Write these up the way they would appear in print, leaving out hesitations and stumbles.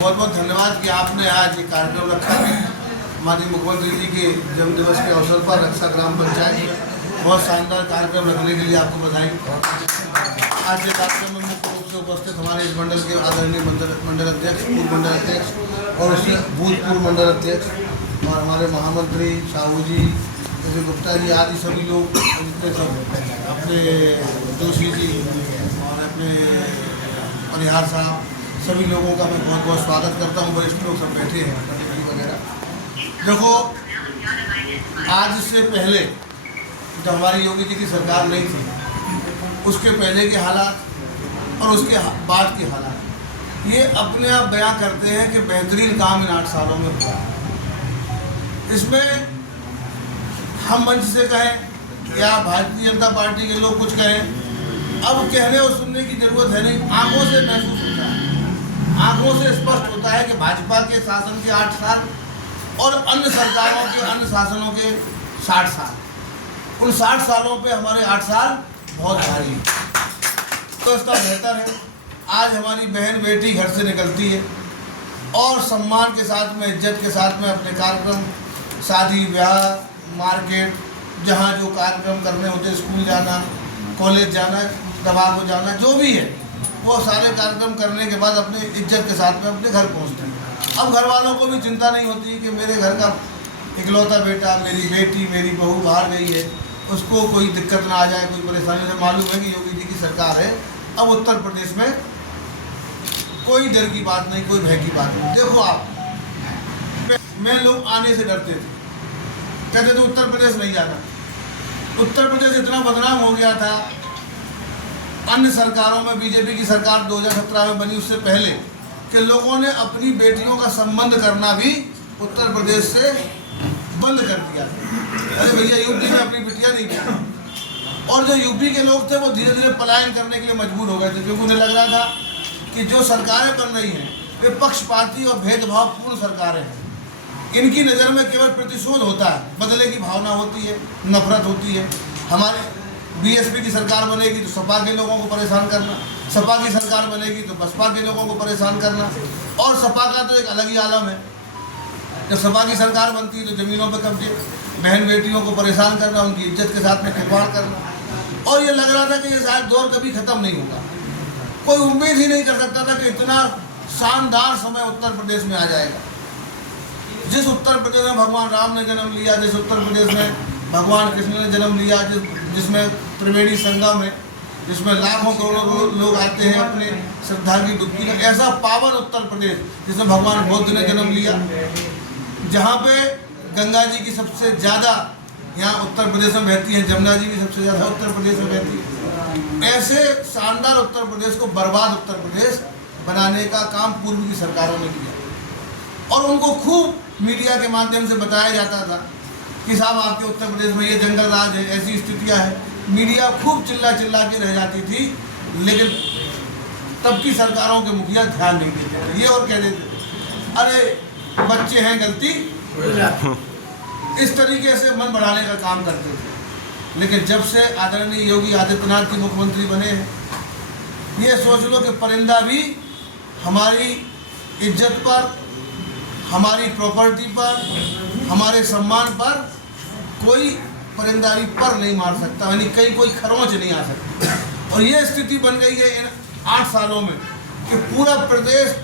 बहुत बहुत धन्यवाद कि आपने आज ये कार्यक्रम रखा है। हमारी मुख्यमंत्री जी के जन्म दिवस के अवसर पर रक्षा ग्राम पंचायत में बहुत शानदार कार्यक्रम रखने के लिए आपको बधाई। आज के कार्यक्रम में मुख्य रूप से उपस्थित हमारे इस मंडल के आदरणीय मंडल अध्यक्ष, पूर्व मंडल अध्यक्ष और उससे भूतपूर्व मंडल अध्यक्ष और हमारे महामंत्री साहू जी, जैसे गुप्ता जी आदि सभी लोग, जितने सब अपने जोशी जी और अपने परिहार साहब, सभी लोगों का मैं बहुत बहुत स्वागत करता हूँ। वरिष्ठ लोग सब बैठे हैं वगैरह। देखो, आज से पहले जब हमारी योगी जी की सरकार नहीं थी, उसके पहले के हालात और उसके बाद के हालात ये अपने आप बयां करते हैं कि बेहतरीन काम इन 8 सालों में हुआ। इसमें हम मंच से कहें या भारतीय जनता पार्टी के लोग कुछ कहें, अब कहने और सुनने की जरूरत है नहीं। आंखों से महसूस होता है, आंखों से स्पष्ट होता है कि भाजपा के शासन के 8 साल और अन्य सरकारों के, अन्य शासनों के 60 साल, उन 60 सालों पे हमारे 8 साल बहुत भारी है। तो इसका बेहतर है आज हमारी बहन बेटी घर से निकलती है और सम्मान के साथ में, इज्जत के साथ में अपने कार्यक्रम, शादी ब्याह, मार्केट, जहाँ जो कार्यक्रम करने होते, स्कूल जाना, कॉलेज जाना, दवा को जाना, जो भी है वो सारे कार्यक्रम करने के बाद अपने इज्जत के साथ में अपने घर पहुंचते हैं। अब घर वालों को भी चिंता नहीं होती कि मेरे घर का इकलौता बेटा, मेरी बेटी, मेरी बहू बाहर गई है, उसको कोई दिक्कत ना आ जाए, कोई परेशानी। से मालूम है कि योगी जी की सरकार है। अब उत्तर प्रदेश में कोई डर की बात नहीं, कोई भय की बात नहीं। देखो आप, मैं लोग आने से डरते थे, कहते थे उत्तर प्रदेश नहीं जाना। उत्तर प्रदेश इतना बदनाम हो गया था अन्य सरकारों में, बीजेपी की सरकार 2017 में बनी उससे पहले, कि लोगों ने अपनी बेटियों का संबंध करना भी उत्तर प्रदेश से बंद कर दिया। अरे भैया, यूपी में अपनी बिटिया नहीं किया। और जो यूपी के लोग थे वो धीरे धीरे पलायन करने के लिए मजबूर हो गए थे, क्योंकि उन्हें लग रहा था कि जो सरकारें बन रही हैं वे पक्षपाती और भेदभावपूर्ण सरकारें हैं। इनकी नज़र में केवल प्रतिशोध होता है, बदले की भावना होती है, नफरत होती है। हमारे बीएसपी की सरकार बनेगी तो सपा के लोगों को परेशान करना, सपा की सरकार बनेगी तो बसपा के लोगों को परेशान करना। और सपा का तो एक अलग ही आलम है। जब सपा की सरकार बनती है तो ज़मीनों पर कब्जे, बहन बेटियों को परेशान करना, उनकी इज्जत के साथ में खिलवाड़ करना। और ये लग रहा था कि ये शायद दौर कभी ख़त्म नहीं होगा। कोई उम्मीद ही नहीं कर सकता था कि इतना शानदार समय उत्तर प्रदेश में आ जाएगा। जिस उत्तर प्रदेश में भगवान राम ने जन्म लिया, जिस उत्तर प्रदेश में भगवान कृष्ण ने जन्म लिया, जिसमें त्रिवेणी संगम है, जिसमें लाखों करोड़ों लोग आते हैं अपने श्रद्धा की डुबकी का, ऐसा पावन उत्तर प्रदेश जिसमें भगवान बुद्ध ने जन्म लिया, जहाँ पे गंगा जी की सबसे ज़्यादा यहाँ उत्तर प्रदेश में बहती है, जमुना जी की सबसे ज़्यादा उत्तर प्रदेश में बहती है। ऐसे शानदार उत्तर प्रदेश को बर्बाद उत्तर प्रदेश बनाने का काम पूर्व की सरकारों ने किया। और उनको खूब मीडिया के माध्यम से बताया जाता था कि साहब आपके उत्तर प्रदेश में ये जंगल राज है, ऐसी स्थितियां हैं। मीडिया खूब चिल्ला चिल्ला के रह जाती थी, लेकिन तब की सरकारों के मुखिया ध्यान नहीं देते थे। ये और कह देते थे, अरे बच्चे हैं, गलती। इस तरीके से मन बढ़ाने का काम करते थे। लेकिन जब से आदरणीय योगी आदित्यनाथ जी मुख्यमंत्री बने हैं, ये सोच लो कि परिंदा भी हमारी इज्जत पर, हमारी प्रॉपर्टी पर, हमारे सम्मान पर कोई परिंदारी पर नहीं मार सकता, यानी कहीं कोई खरोंच नहीं आ सकती। और ये स्थिति बन गई है इन 8 सालों में कि पूरा प्रदेश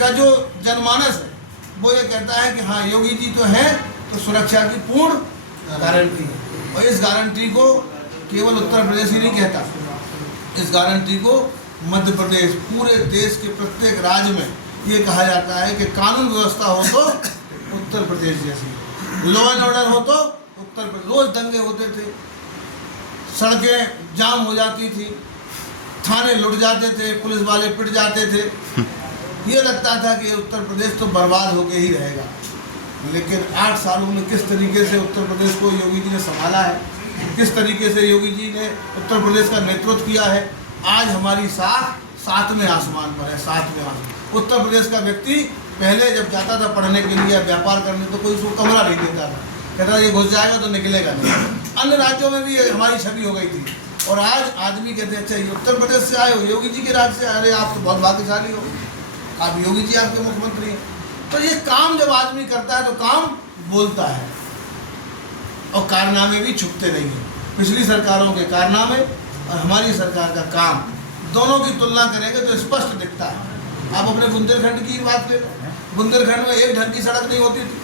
का जो जनमानस है वो ये कहता है कि हाँ, योगी जी तो हैं, तो सुरक्षा की पूर्ण गारंटी है। और इस गारंटी को केवल उत्तर प्रदेश ही नहीं कहता, इस गारंटी को मध्य प्रदेश, पूरे देश के प्रत्येक राज्य में ये कहा जाता है कि कानून व्यवस्था हो तो उत्तर प्रदेश जैसी, लॉ एंड ऑर्डर हो तो उत्तर प्रदेश। रोज दंगे होते थे, सड़कें जाम हो जाती थी, थाने लुट जाते थे, पुलिस वाले पिट जाते थे। ये लगता था कि उत्तर प्रदेश तो बर्बाद होके ही रहेगा। लेकिन 8 सालों में किस तरीके से उत्तर प्रदेश को योगी जी ने संभाला है, किस तरीके से योगी जी ने उत्तर प्रदेश का नेतृत्व किया है। आज हमारी सातवें आसमान पर है, 7वें आसमान। उत्तर प्रदेश का व्यक्ति पहले जब जाता था पढ़ने के लिए, व्यापार करने, तो कोई उसको कमरा नहीं देता था, कहता ये घुस जाएगा तो निकलेगा नहीं। अन्य राज्यों में भी हमारी छवि हो गई थी। और आज आदमी कहते हैं अच्छा ये उत्तर प्रदेश से आए हो, योगी जी के राज्य से, अरे आप तो बहुत भाग्यशाली हो। आप योगी जी आपके मुख्यमंत्री हैं। तो ये काम जब आदमी करता है तो काम बोलता है और कारनामे भी छुपते नहीं हैं। पिछली सरकारों के कारनामे और हमारी सरकार का काम दोनों की तुलना करेंगे तो स्पष्ट दिखता है। आप अपने बुंदेलखंड की बात ले लो, बुंदेलखंड में एक ढंग की सड़क नहीं होती थी,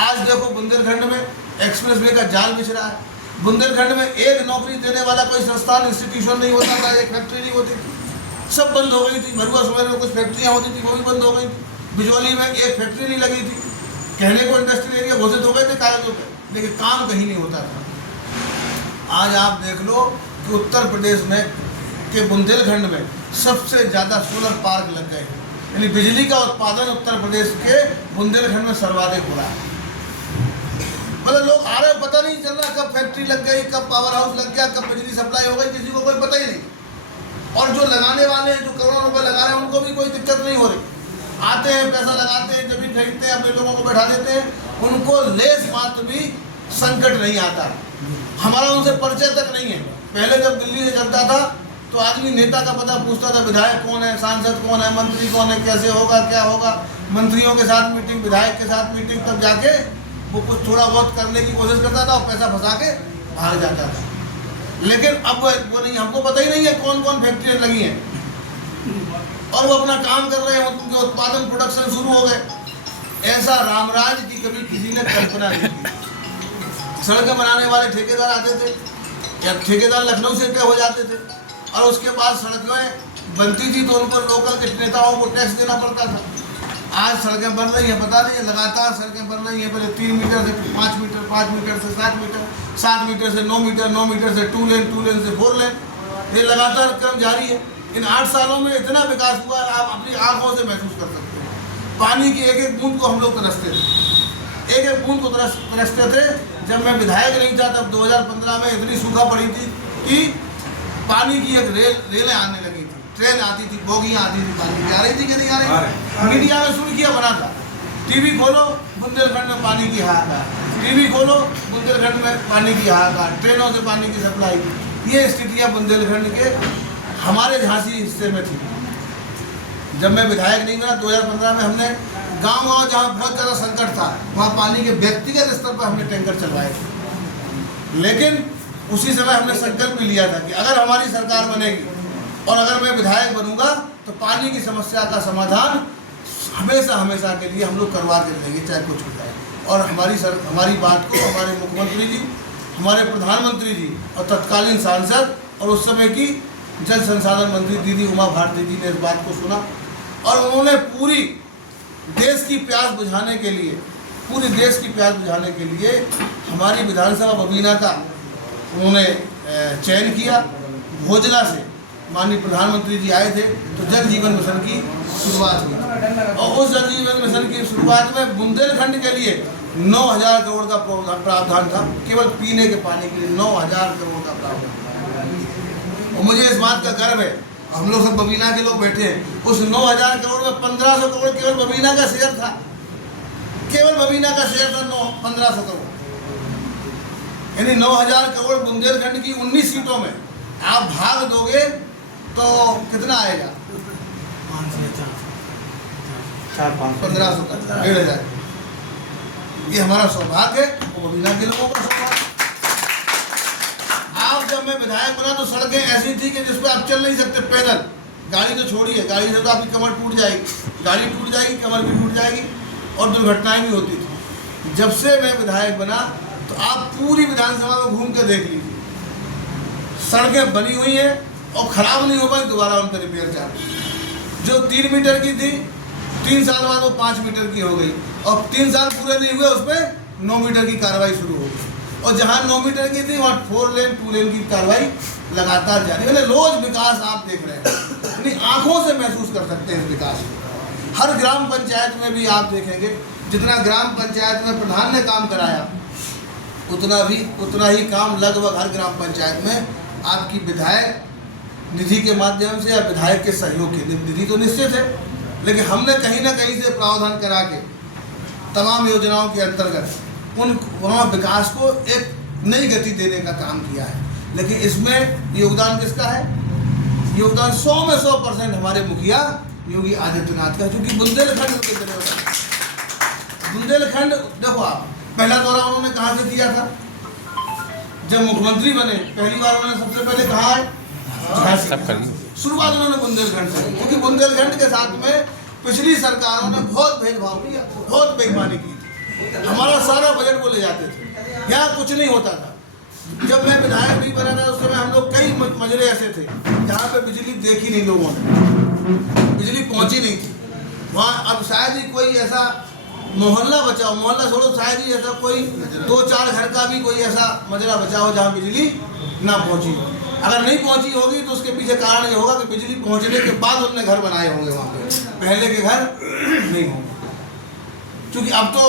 आज देखो बुंदेलखंड में एक्सप्रेस वे का जाल बिछ रहा है। बुंदेलखंड में एक नौकरी देने वाला कोई संस्थान इंस्टीट्यूशन नहीं होता था, एक फैक्ट्री नहीं होती थी, सब बंद हो गई थी। भरुआ सुबह में कुछ फैक्ट्रियाँ होती थी वो भी बंद हो गई थी। बिजौली में एक फैक्ट्री नहीं लगी थी, कहने को इंडस्ट्रियल एरिया घोषित हो गए थे कागजों पर, लेकिन काम कहीं नहीं होता था। आज आप देख लो कि उत्तर प्रदेश में के बुंदेलखंड में सबसे ज़्यादा सोलर पार्क लग गए हैं, यानी बिजली का उत्पादन उत्तर प्रदेश के बुंदेलखंड में सर्वाधिक हो रहा है। मतलब लोग आ रहे, पता नहीं चल रहा कब फैक्ट्री लग गई, कब पावर हाउस लग गया, कब बिजली सप्लाई हो गई, किसी को कोई पता ही नहीं। और जो लगाने वाले हैं, जो करोड़ों रुपए लगा रहे हैं, उनको भी कोई दिक्कत नहीं हो रही। आते हैं, पैसा लगाते हैं, जमीन खरीदते हैं, अपने लोगों को बैठा देते हैं, उनको लेस मात्र भी संकट नहीं आता। हमारा उनसे परिचय तक नहीं है। पहले जब दिल्ली से चलता था तो आदमी नेता का पता पूछता था, विधायक कौन है, सांसद कौन है, मंत्री कौन है, कैसे होगा, क्या होगा, मंत्रियों के साथ मीटिंग, विधायक के साथ मीटिंग, तब जाके वो कुछ थोड़ा बहुत करने की कोशिश करता था और पैसा फंसा के भाग जाता था। लेकिन अब वो नहीं, हमको पता ही नहीं है कौन कौन फैक्ट्रियाँ लगी हैं और वो अपना काम कर रहे हैं, उनके उत्पादन प्रोडक्शन शुरू हो गए। ऐसा रामराज की कभी किसी ने कल्पना नहीं की। सड़कें बनाने वाले ठेकेदार आते थे या ठेकेदार लखनऊ से तय हो जाते थे और उसके बाद सड़कें बनती थी तो उनको लोकल के नेताओं को टैक्स देना पड़ता था। आज सड़कें बन रही हैं, पता नहीं है, लगातार सड़कें बन रही हैं। पहले 3 मीटर से 5 मीटर, 5 मीटर से 7 मीटर, 7 मीटर से 9 मीटर, 9 मीटर से 2 लेन, 2 लेन से 4 लेन, ये लगातार क्रम जारी है। इन 8 सालों में इतना विकास हुआ है, आप अपनी आंखों से महसूस कर सकते हैं। पानी की एक एक बूंद को हम लोग तरसते थे, एक एक बूंद को तरसते थे। जब मैं विधायक नहीं था तब 2015 में इतनी सूखा पड़ी थी कि पानी की एक रेलें आने लगी थी, ट्रेन आती थी, बोगियाँ आती थी, पानी की आ रही थी कि नहीं आ रही। मीडिया में सुर्खियाँ बना था, टीवी खोलो बुंदेलखंड में पानी की हाहाकार, टीवी खोलो बुंदेलखंड में पानी की हाहाकार, ट्रेनों से पानी की सप्लाई। ये स्थितियाँ बुंदेलखंड के हमारे झांसी हिस्से में थी। जब मैं विधायक नहीं बना 2015 में, हमने गांव जहां बहुत ज़्यादा संकट था वहां पानी के व्यक्तिगत स्तर पर हमने टैंकर चलवाए थे। लेकिन उसी समय हमने संकल्प भी लिया था कि अगर हमारी सरकार बनेगी और अगर मैं विधायक बनूंगा तो पानी की समस्या का समाधान हमेशा हमेशा के लिए हम लोग करवा के रहेंगे, चाहे कुछ हो जाए। और हमारी बात को हमारे मुख्यमंत्री जी, हमारे प्रधानमंत्री जी और तत्कालीन सांसद और उस समय की जल संसाधन मंत्री दीदी उमा भारती जी ने इस बात को सुना और उन्होंने पूरी देश की प्यास बुझाने के लिए, पूरी देश की प्यास बुझाने के लिए हमारी विधानसभा बबीना का उन्होंने चयन किया। भोजला से माननीय प्रधानमंत्री जी आए थे तो जल जीवन मिशन की शुरुआत हुई और उस जल जीवन मिशन की शुरुआत में बुंदेलखंड के लिए 9,000 करोड़ का प्रावधान था, केवल पीने के पानी के लिए 9,000 करोड़ का प्रावधान। और मुझे इस बात का गर्व है, हम लोग सब बबीना के लोग बैठे हैं, उस 9,000 करोड़ में 1,500 करोड़ केवल बबीना का शेयर था, केवल बबीना का शेयर था 1,500 करोड़, यानी 9,000 करोड़ बुंदेलखंड की 19 सीटों में आप भाग दोगे तो कितना आएगा? 1,500 का 1,500। ये हमारा सौभाग्य है, वो बबीना के लोगों का सौभाग्य। आप जब मैं विधायक बना तो सड़कें ऐसी थी कि जिस पर आप चल नहीं सकते पैदल, गाड़ी तो छोड़िए, गाड़ी से तो आपकी कमर टूट जाएगी, गाड़ी टूट जाएगी, कमर भी टूट जाएगी और दुर्घटनाएं भी होती थी। जब से मैं विधायक बना तो आप पूरी विधानसभा में घूम के देख लीजिए, सड़कें बनी हुई हैं और ख़राब नहीं हो पाई, दोबारा उन पर रिपेयर चालू। जो 3 मीटर की थी 3 साल बाद वो 5 मीटर की हो गई और 3 साल पूरे नहीं हुए उस पर 9 मीटर की कार्रवाई शुरू हो गई और जहाँ 9 मीटर की थी वहाँ 4 लेन 2 लेन की कार्रवाई लगातार जारी। मतलब रोज विकास आप देख रहे हैं, अपनी आंखों से महसूस कर सकते हैं इस विकास को। हर ग्राम पंचायत में भी आप देखेंगे, जितना ग्राम पंचायत में प्रधान ने काम कराया उतना ही काम लगभग हर ग्राम पंचायत में आपकी विधायक निधि के माध्यम से या विधायक के सहयोग के, निधि तो निश्चित है लेकिन हमने कहीं ना कहीं से प्रावधान करा के तमाम योजनाओं के अंतर्गत वहाँ विकास को एक नई गति देने का काम किया है। लेकिन इसमें योगदान किसका है? योगदान 100 में 100% हमारे मुखिया योगी आदित्यनाथ का, क्योंकि बुंदेलखंड के तरह बुंदेलखंड देखो आप, पहला दौरा उन्होंने कहाँ से किया था? जब मुख्यमंत्री बने पहली बार उन्होंने सबसे पहले कहा है शुरुआत उन्होंने बुंदेलखंड से, क्योंकि बुंदेलखंड के साथ में पिछली सरकारों ने बहुत भेदभाव किया, बहुत बेईमानी की थी। हमारा सारा बजट वो ले जाते थे, यहाँ कुछ नहीं होता था। जब मैं विधायक नहीं बना था उस समय हम लोग कई मजरे ऐसे थे जहाँ पे बिजली देखी नहीं लोगों ने, बिजली पहुँची नहीं थी वहाँ। अब शायद ही कोई ऐसा मोहल्ला बचा हो, मोहल्ला छोड़ो, शायद ही ऐसा कोई 2-4 घर का भी कोई ऐसा मजरा बचा हो जहाँ बिजली ना पहुँची हो। अगर नहीं पहुँची होगी तो उसके पीछे कारण ये होगा कि बिजली पहुँचने के बाद उन्होंने घर बनाए होंगे वहाँ पे, पहले के घर नहीं होंगे। क्योंकि अब तो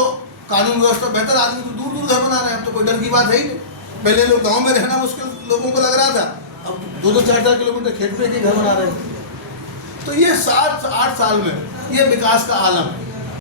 कानून व्यवस्था बेहतर, आदमी तो दूर दूर घर बना रहे हैं, अब तो कोई डर की बात है ही नहीं। पहले लोग गाँव में रहना मुश्किल लोगों को लग रहा था, अब 2-4 किलोमीटर खेत पे के घर बना रहे हैं। तो ये 7-8 साल में ये विकास का आलम है।